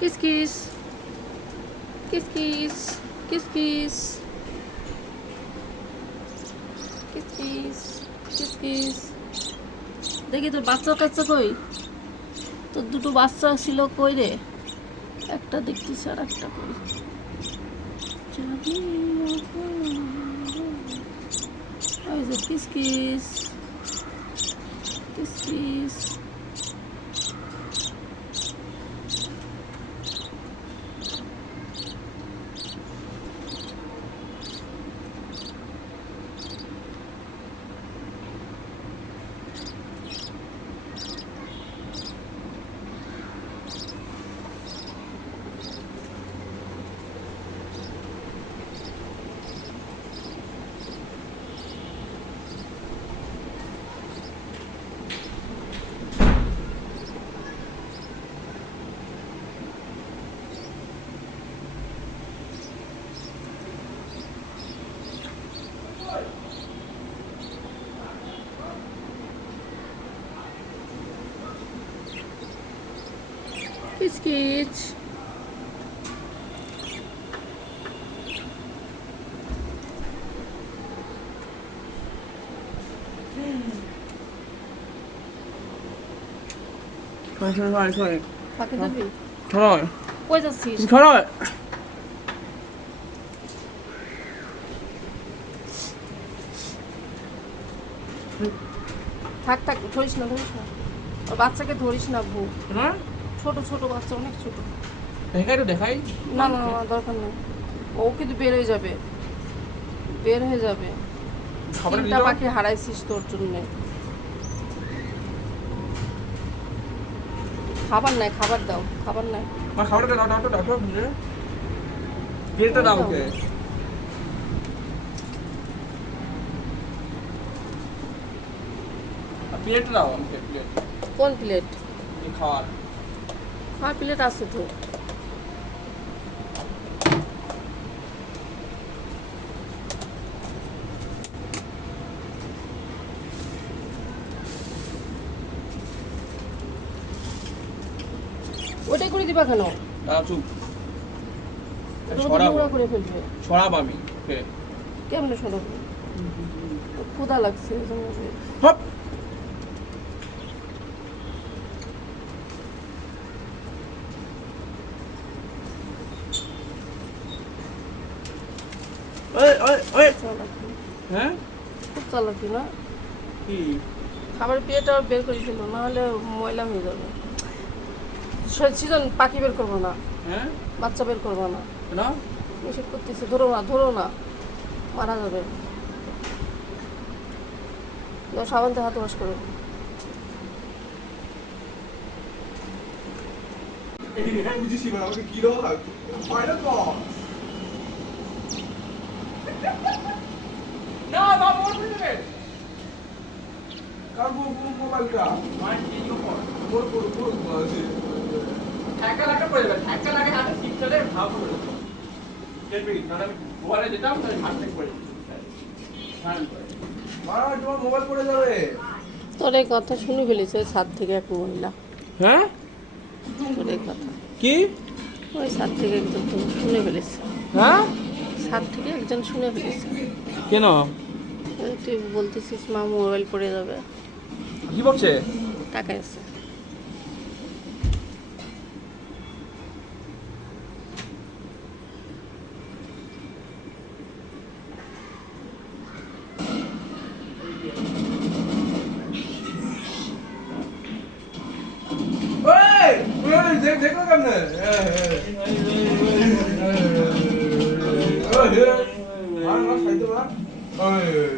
Kiss kiss kiss kiss kiss kiss kiss kiss kiss kiss দেখি তোর বাচ্চা কাচ্চা কই? তোর দুটো বাচ্চা ছিল কই রে? একটা দেখতিস আর একটা কই। ওই যে কিস কিস কিস কিস কিচকিচ সরি সরি সরি ফাঁকে যাবি? সরল কই যাচ্ছিস? সরল থাক থাক ধরিস না ধরিস না। বাচ্চাকে ধরিস না ভুল হ্যাঁ? ছোট ছোট বাচ্চা অনেক ছোট। দেখাই তো দেখাই। না না না দরকার নেই। ও কিন্তু বের হয়ে যাবে। বের হয়ে যাবে। তিনটা পাখি হারাইছিস তোর জন্য। খাবার নাই খাবার দাও খাবার নাই। আমার খাবারটা দাও দাও দাও দাও প্লেটটা দাও ওকে। প্লেটটা দাও আমাকে প্লেট কোন প্লেট খাওয়ার। আমার প্লেট আছে তো। ওটাই করে দিবা কেন? চুপ। করে ফেলবে। ছড়াব আমি কেমন ছড়াবো? ক্ষুদা লাগছে। হ্যাঁ খুব চালাকি না কি? খাবার পেয়েটা বের করে দিল না হলে ময়লা হয়ে যাবে। সিজন পাখি বের করব না। হ্যাঁ? বাচ্চা বের করব না। না নিষেধ করতেছে ধরো না ধরো না। মারা যাবে। সাবান দিয়ে হাত ওয়াশ করো। বুঝিস আমাকে কি রোগ হয়? না তো না বাবা ওঠ দেবে কার মোবাইলটা? মার কি উপর মোর মোর মোর ঠেকা লাগা পড়ে যাবে ঠেকা লাগে হাতে শিখতে ভাব করে দেবো কেটবি নাহলে আমি ঘরে যেতাম তাহলে হাত থেকে পড়ে হ্যাঁ। মারা তোমার মোবাইল পড়ে যাবে। তোর এই কথা শুনে ফেলেছে ছাদ থেকে এক মহিলা। হ্যাঁ? তোর এই কথা। কি? ওই ছাদ থেকে তো শুনে ফেলেছে। হ্যাঁ? ছাদ থেকে একজন শুনে ফেলেছে। কেন? তুই বলতেছিস মা মোবাইল পড়ে যাবে। কি বলছে টাকা আছে। দেখ দেখো কেমনে? 哎.